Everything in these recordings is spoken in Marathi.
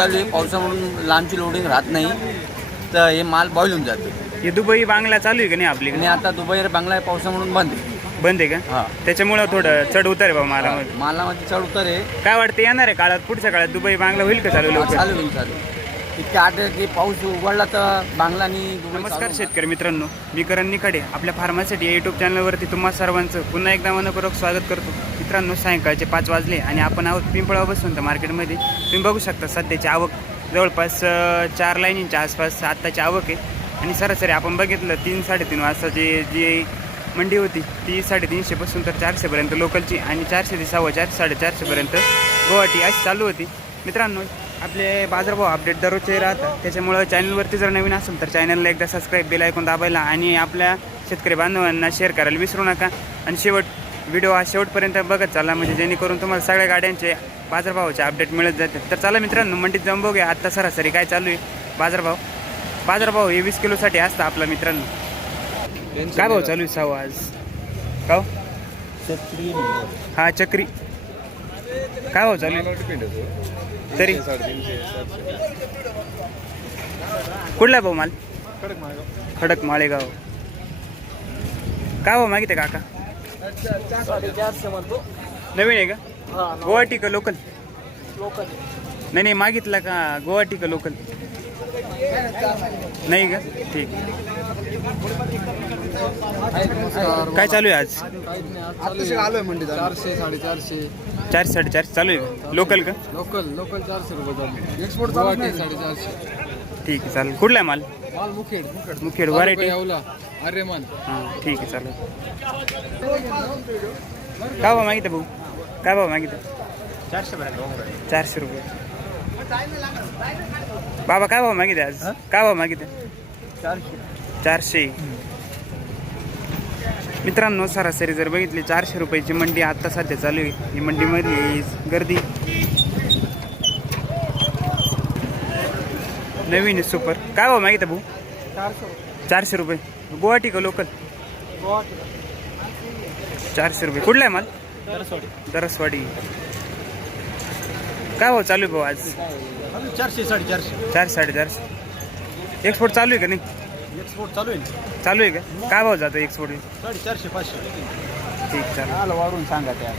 चालू आहे. पावसामुळे लांबची लोडिंग राहत नाही. तर हे माल बॉईल होऊन जाते. हे दुबई बांगला चालू आहे का नाही आपली? आणि आता दुबई बांगला आहे पावसामुळे बंद आहे. बंद आहे का? हा. त्याच्यामुळं थोडं चढ उतार आहे बा मला मालामध्ये चढ उतर आहे. काय वाटतं येणार आहे काळात? पुढच्या काळात दुबई बांगला होईल का चालू लवकर? चालू होईल चालू इतके आठ की पाऊस उघडला तर बांगला आणि दुबई नमस्कार. शेतकरी मित्रांनो मी करण निखाडे आपल्या फार्मासिटी या युट्यूब चॅनलवरती तुम्हा सर्वांचं पुन्हा एकदा मनपूर्वक स्वागत करतो. मित्रांनो सायंकाळचे पाच वाजले आणि आपण आहोत पिंपळा बसून तर मार्केटमध्ये. तुम्ही बघू शकता सध्याची आवक जवळपास चार लाईनींच्या आसपास आत्ताची आवक आहे. आणि सरासरी आपण बघितलं तीन साडेतीन वाजताची जी मंडी होती ती साडेतीनशेपासून तर चारशेपर्यंत लोकलची आणि चारशे ते सव्वा चारशे साडेचारशेपर्यंत गुवाहाटी अशी चालू होती. मित्रांनो आपले बाजारभाव अपडेट दररोजचे राहतात. त्याच्यामुळं चॅनलवरती जर नवीन असेल तर चॅनलला एकदा सबस्क्राईब बेल ऐकून दाबायला आणि आपल्या शेतकरी बांधवांना शेअर करायला विसरू नका. आणि शेवट व्हिडिओ हा शेवटपर्यंत बघत चाला म्हणजे जेणेकरून तुम्हाला सगळ्या गाड्यांचे बाजारभावाचे अपडेट मिळत जाते तर चला मित्रांनो मंडीत जाऊन बघूया आत्ता सरासरी काय चालू आहे बाजारभाव. बाजारभाव हे वीस किलोसाठी असतं आपला मित्रांनो. काय भाव चालू आहे साव आज? का हो? हा चक्री. काय भाव चालू आहे? तरी. कुठला भाऊ माल? खडक माळेगाव. काय भाऊ मागितले काका? नवीन आहे का? गुवाहाटी का लोकल नाही नाही मागितला का गुवाहाटी का लोकल नाही का? ठीक. काय चालू आहे आज? आलोय मंडी चारशे साडेचारशे. चारशे साडेचारशे चालू आहे का? लोकल का? लोकल लोकल चारशे रुपये चालू एक्सपोर्ट चालू साडेचारशे ठीक आहे चालेल. कुठला आहे माल? माल मुखेड मुखेड. मुखेड व्हरायटी येवला आर्यमान. हां ठीक आहे चालेल. काय भाव मागितलं भाऊ? काय भाव मागितलं? चारशे रुपये. बाबा काय भाव मागितले आज? काय भाव मागितले? चारशे. मित्रांनो सरासरी जर बघितली चारशे रुपयाची मंडी आत्ता सध्या चालू आहे. ही मंडीमधली गर्दी. नवीन आहे सुपर काय भाव मागितलं भाऊ? चारशे रुपये. गुवाहाटी का लोकल चारशे रुपये. कुठला आहे माल? दरसवाडी. काय भाव चालू आहे भाऊ आज? चारशे साडेचारशे. चारशे साडेचारशे. एक्सपोर्ट चालू आहे का नाही? एक्सपोर्ट चालू आहे चालू आहे का? काय भाव जातो एक्सपोर्ट साडेचारशे पाचशे ठीक चालेल. आलं वाढून सांगा त्या.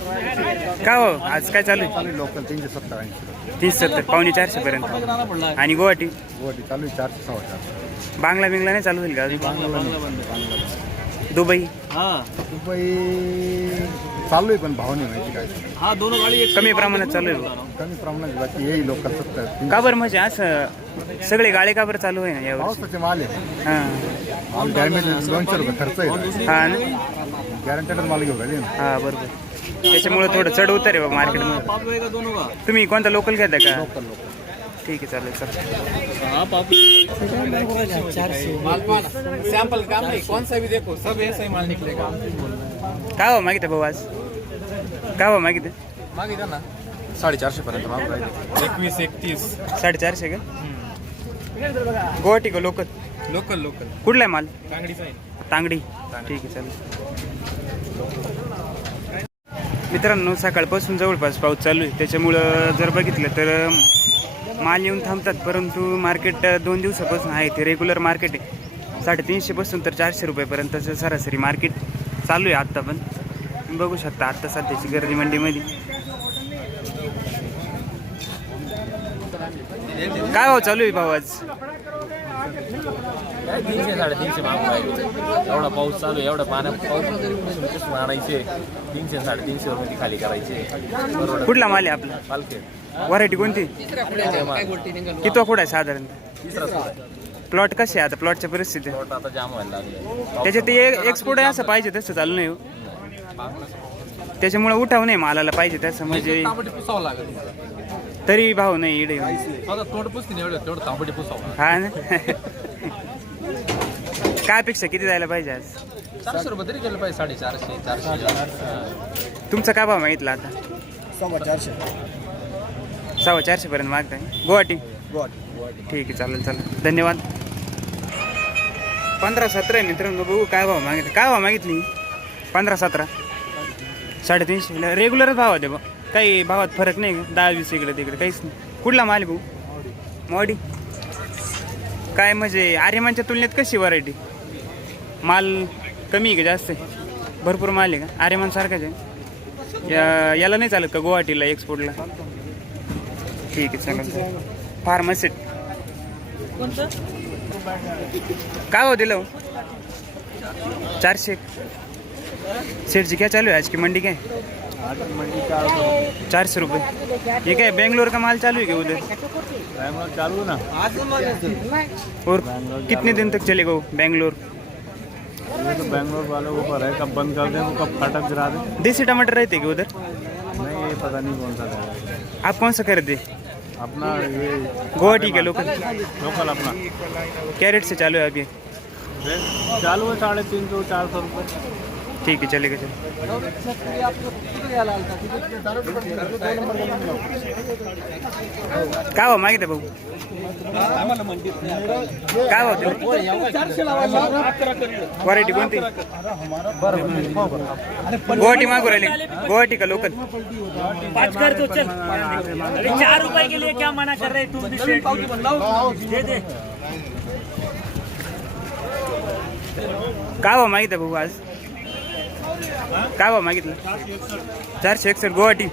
काय भाऊ आज काय चालू आहे? लोकल तीनशे सत्तर ऐंशी तीस सत्तर पावणे चारशे पर्यंत. आणि गुवाहाटी? गुवाहाटी चालू आहे चारशे सव्वा चारशे. बांगला बिंगला नाही चालू होईल का अजून? दुबई? रुपये चालू आहे पण भाव नाही माहिती काय. हा दोन गाडी कमी प्रमाणात चालू आहे. कमी प्रमाणात बाकी येईल लोकल सत्तर का बरं म्हणजे असं सगळे गाळे का बरं चालू आहे ना यावर्षी? पावसाचे माल आहे. हां. माल डॅमेज दोनशे रुपये खर्च आहे. हा ना? गॅरंटेड माल घेऊ राहिले ना. हा बरोबर. त्याच्यामुळे थोडं चढ उतर आहे मार्केटमध्ये तुम्ही कोणता लोकल घेता का? लोकल लोकल ठीक आहे चालेल चालेल सैंपल काम नहीं कौन सा भी देखो सब ऐसा ही माल निकलेगा काय भाव मागितलं भाऊ आज? काय भाव मागितलं? मागितलं ना. साडेचारशे पर्यंत मागू राहिले. एकवीस एकतीस. साडेचारशे का? गुवाहाटी का लोकल? Local local. कुठला आहे माल? कांगडीचा आहे. तांगडी. ठीक आहे चालेल. मित्रांनो सकाळपासून जवळपास पाऊस चालू आहे. त्याच्यामुळं जर बघितलं तर माल येऊन थांबतात परंतु मार्केट दोन दिवसापासून आहे ते रेग्युलर मार्केट आहे. साडेतीनशेपासून तर चारशे रुपयेपर्यंतचं सरासरी मार्केट चालू आहे आत्ता पण. बघू शकता आत्ता सध्याची गर्दी मंडीमध्ये. काय भाव चालू आहे भाऊ आज? तीनशे साडेतीनशे मागून राहिले एवढा पाऊस चालू आहे एवढा पाण्या पाऊस कसं आणायचे. तीनशे साडेतीनशे रुपये खाली करायचे. कुठला माल आहे आपला? पालखे. व्हरायटी कोणती? किती कुठं आहे? सुद्धा प्लॉट कसे आहे आता? प्लॉटच्या परिस्थिती. प्लॉट आता जाम व्हायला लागले. त्याच्यात ते एक्सपोर्ट आहे असं पाहिजे तसं चालू नाही हो. त्याच्यामुळे उठाव नाही मालाला पाहिजे तसं म्हणजे तांबडी पुसावं लागेल. तरी भाव नाही इडे. आता तोंड पुसते ना एवढं तेवढं तांबडी पुसावं हा ना? काय अपेक्षा किती जायला पाहिजे आज? चारशे रुपये तरी गेलं पाहिजे साडेचारशे चारशे. तुमचा काय भाव मागितला आता? सव्वा चारशे. सव्वा चारशे पर्यंत मागताय. गुवाहाटी. ठीक आहे चालेल चालेल. धन्यवाद. पंधरा सतरा आहे मित्रांनो बघू काय भाव मागितले. काय भाव मागितली? पंधरा सतरा. साडेतीनशे रेग्युलरच भाव आहे बा काही भावात फरक नाही. का दहा वीस इकडे तिकडे. काहीच नाही. कुठला माल भाऊ? मॉडी. काय म्हणजे आर्यमानच्या तुलनेत कशी व्हरायटी माल कमी आहे का जास्त आहे? भरपूर माल आहे का? आर्यमान सारखाच आहे? या याला नाही चालत का गुवाहाटीला एक्सपोर्टला ठीक आहे चालेल फार्मासिट काय हो दिलं? चारशे सेठ जी, क्या चालू है आज की मंडी के? चार सौ रुपये। ये क्या बेंगलोर का माल चालू है क्या उधर? चालू ना और कितने दिन तक चलेगा वो बेंगलोर? तो बैंगलोर वालों के ऊपर है कब बंद कर दें कब फाटक गिरा दें देसी टमाटर रहते क्या उधर? नहीं ये पता नहीं कौन सा आप कौन सा खरीदे? अपना ये गुवाहाटी के लोकल। लोकल अपना क्या रेट से चालू है अभी चालू है साढ़े तीन सौ, चार सौ रुपये। ठीक है चलेगा चलेगा। काय भाव मागितलं भाऊ काय भाव व्हरायटी कोणती? गुवाहाटी मागू राहिले. गुवाहाटी का लोकल पाँच कर दो चल. अरे चार रुपए के लिए क्या मना कर रहे तुम दे दे. काय भाव मागितलं भाऊ आज? काय भाव मागितलं? चारशे एकसष्ट गुवाहाटी.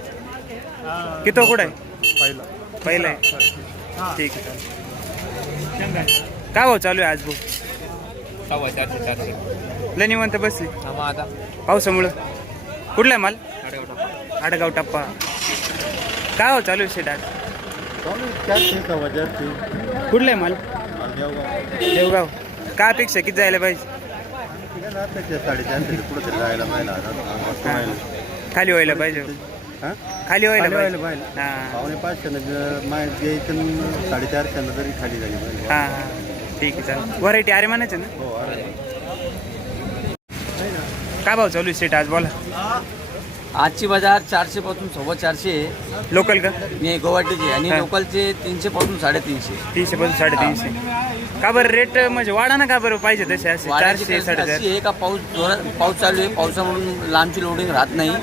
किती कुठं आहे? पहिला. पहिलं आहे ठीक आहे. चालेल काय भाव चालू आहे आज भाऊ? सव्वा चारशे चारशे लय निवंत बसली. आता पावसामुळं. कुठला आहे माल? आडगाव टप्पा. काय हो चालू आहे शेट आज? कुठला आहे माल? देवगाव. काय अपेक्षा किती जायला पाहिजे साडेचारशे पुढे तरी जायला हां. खाली व्हायला पाहिजे. खाली व्हायला खाली व्हायला पाहिजे. हां. पावणे पाचशे द्यायचं साडेचारशे तरी खाली झाली पाहिजे. हां हां. ठीक आहे चालेल. व्हरायटी अरे म्हणायचं ना? हो काय भाव चालू आहे सेट आज? बोला. आजची बाजार चारशे पासून सव्वा चारशे आहे. लोकल का? मी गुवाहाटीची आणि. लोकलचे तीनशे पासून साडेतीनशे तीनशे पासून साडेतीनशे. का बरं रेट म्हणजे वाढा ना का बरं पाहिजे तसे असे? चारशे परिस्थिती अशी साडेचार आहे का? पाऊस जोरात पाऊस चालू आहे. पावसामुळे लांबची लोडिंग राहत नाही.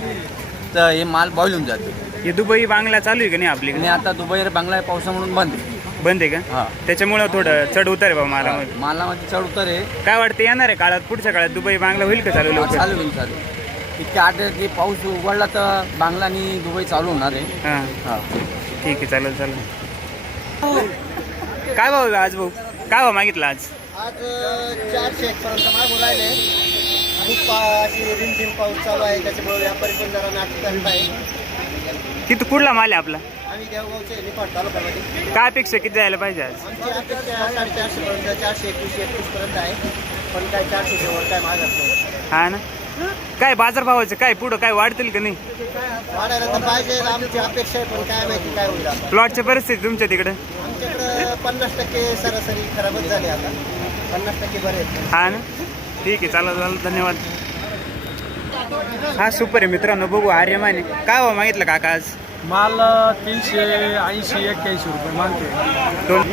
तर हे माल बॉईल होऊन जाते. हे दुबई बांगला चालू आहे का नाही आपलीकडे आणि आता दुबई बांगला पावसामुळे बंद आहे. बंद आहे का? हा. त्याच्यामुळं थोडं चढ उतर आहे बा मला मालामध्ये चढ उतर आहे. काय वाटतं येणार आहे काळात? पुढच्या काळात दुबई बांगला होईल का चालू हा, लवकर? चालू होईल चालू इतके आठ की पाऊस उघडला तर बांगला आणि दुबई चालू होणार आहे. हां. हा. ठीक आहे चालेल चालेल. काय भाऊ आज भाऊ? काय भाऊ मागितलं आज? आज चारशे एक पर्यंत मागून राहिले खूप अशी रिमझिम पाऊस चालू आहे त्याच्यामुळे व्यापारी पण जरा नाटक आहे. किती कुठला माल आहे आपला? आम्ही देवगावचे निफाड तालुक्यामध्ये. काय अपेक्षा किती जायला पाहिजे आज? आमची अपेक्षा साडेचारशे पर्यंत चारशे एकवीसशे एकवीस पर्यंत आहे. पण काय चारशे वर काय मागत नाही. हा ना? काय बाजारभावाचं काय? पुढं काय वाढतील का नाही? वाढायला तर पाहिजे आमची अपेक्षा आहे पण काय माहिती काय होईल आता. प्लॉटची परिस्थिती तुमच्या तिकडं? पन्नास टक्के सरासरी खराबच झाली आता. पन्नास टक्के बरे आहेत. हा ना? ठीक आहे चालेल चालेल धन्यवाद. हा सुपर आहे मित्रांनो बघू आर्यमाने काय भाऊ मागितलं काका आज? माल तीनशे ऐंशी एक्क्याऐंशी रुपये मागते दोन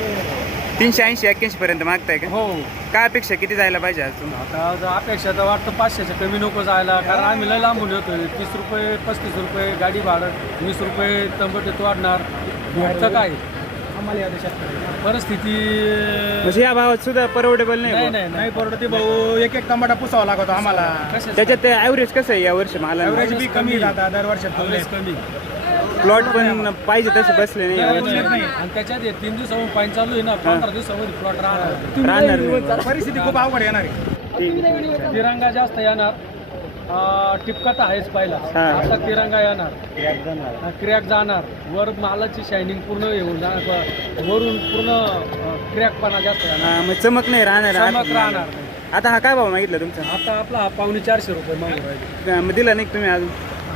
तीनशे ऐंशी एक्क्याऐंशी पर्यंत मागताय का? हो. काय अपेक्षा किती जायला पाहिजे आज तुम्ही आता जर अपेक्षा तर वाटतं पाचशेच्या कमी नको जायला कारण आम्ही लय लांबून येतो तीस रुपये पस्तीस रुपये गाडी भाडं वीस रुपये तंबटीत वाढणार भेटतं काय? आम्हाला या देशात परिस्थिती म्हणजे या भावात सुद्धा परवडेबल नाही नाही बुवा. नाही नाही. परवडते भाऊ. एक एक टमाटा पुसावा लागतो आम्हाला. त्याच्यात ॲव्हरेज कसं आहे या वर्षी मला ॲव्हरेज बी कमी जातात दरवर्षात ॲव्हरेज कमी. प्लॉट पण पाहिजे तसे बसले नाही. नाही आणि त्याच्यात हे तीन दिवसाहून पाणी चालू आहे ना. पंधरा दिवसामध्ये प्लॉट राहणार. राहणार नाही. परिस्थिती खूप अवघड येणार आहे. तिरंगा जास्त येणार. टिपका तर आहेच पहिला. हा. आता तिरंगा येणार. क्रॅक जाणार. वर मालाची शायनिंग पूर्ण येऊन जाणार वरून पूर्ण क्रॅकपणा जास्त येणार. हा, मग चमक नाही राहणार चमक राहणार आता हा काय भाव मागितला तुमचा? आता आपला हा पावणे चारशे रुपये मागू राहिले. मग दिला नाही का तुम्ही अजून?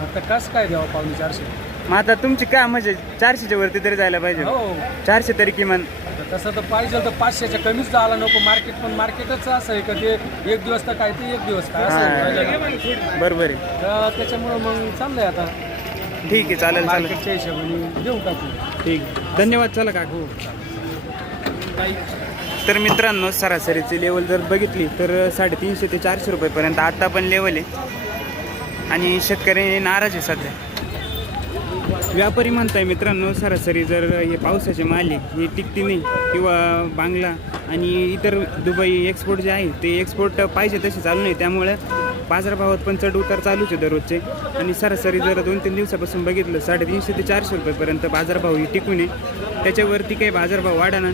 आता कसं काय द्यावं पावणे चारशे? मग आता तुमची काय म्हणजे चारशेच्या वरती तरी जायला पाहिजे. हो. चारशे तरी किमान. तसं तर पाहिजे तर पाचशेच्या कमीच जायला नको मार्केट पण मार्केटच असं आहे का ते एक दिवस तर काय ते एक दिवस काय असं आहे. पाहिजे ना. बरोबर आहे. तर त्याच्यामुळं मग चाललंय आता. ठीक आहे चालेल चालेल. मार्केटच्या हिशोबाने देऊ टाकू ठीक. धन्यवाद चला काकू. तर मित्रांनो सरासरीची लेवल जर बघितली तर साडेतीनशे ते चारशे रुपयेपर्यंत आता पण लेवल आहे. आणि शेतकरी नाराज आहे सध्या. व्यापारी म्हणताय मित्रांनो सरासरी जर हे पावसाचे माले हे टिकते नाही किंवा बांगला आणि इतर दुबई एक्सपोर्ट जे आहे ते एक्सपोर्ट पाहिजे तसे चालू नाही. त्यामुळे बाजारभावात पण चढ उतार चालूच आहे दररोजचे. आणि सरासरी जर दोन तीन दिवसापासून बघितलं साडेतीनशे ते चारशे रुपयेपर्यंत बाजारभाव ही टिकू नये त्याच्यावरती काही बाजारभाव वाढाना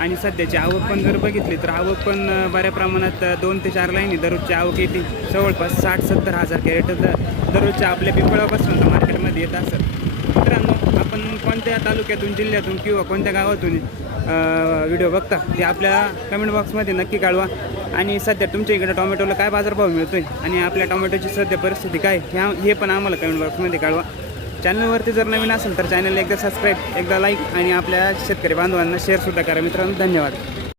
आणि सध्याची आवक पण जर बघितली तर आवक पण बऱ्या प्रमाणात दोन ते चार लाईनी दररोजची आवक येते. जवळपास साठ सत्तर हजार कॅरेट दररोजच्या आपल्या पिंपळापासून तर मार्केटमध्ये येत असत. कोणत्या तालुक्यातून जिल्ह्यातून किंवा कोणत्या गावातून व्हिडिओ बघता ते आपल्या कमेंट बॉक्समध्ये नक्की कळवा. आणि सध्या तुमच्या इकडे टोमॅटोला काय बाजारभाव मिळतो आहे आणि आपल्या टोमॅटोची सध्या परिस्थिती काय? ह्या हे पण आम्हाला कमेंट बॉक्समध्ये कळवा. चॅनलवरती जर नवीन असेल तर चॅनलला एकदा सबस्क्राईब एकदा लाईक आणि आपल्या शेतकरी बांधवांना शेअरसुद्धा करा मित्रांनो. धन्यवाद.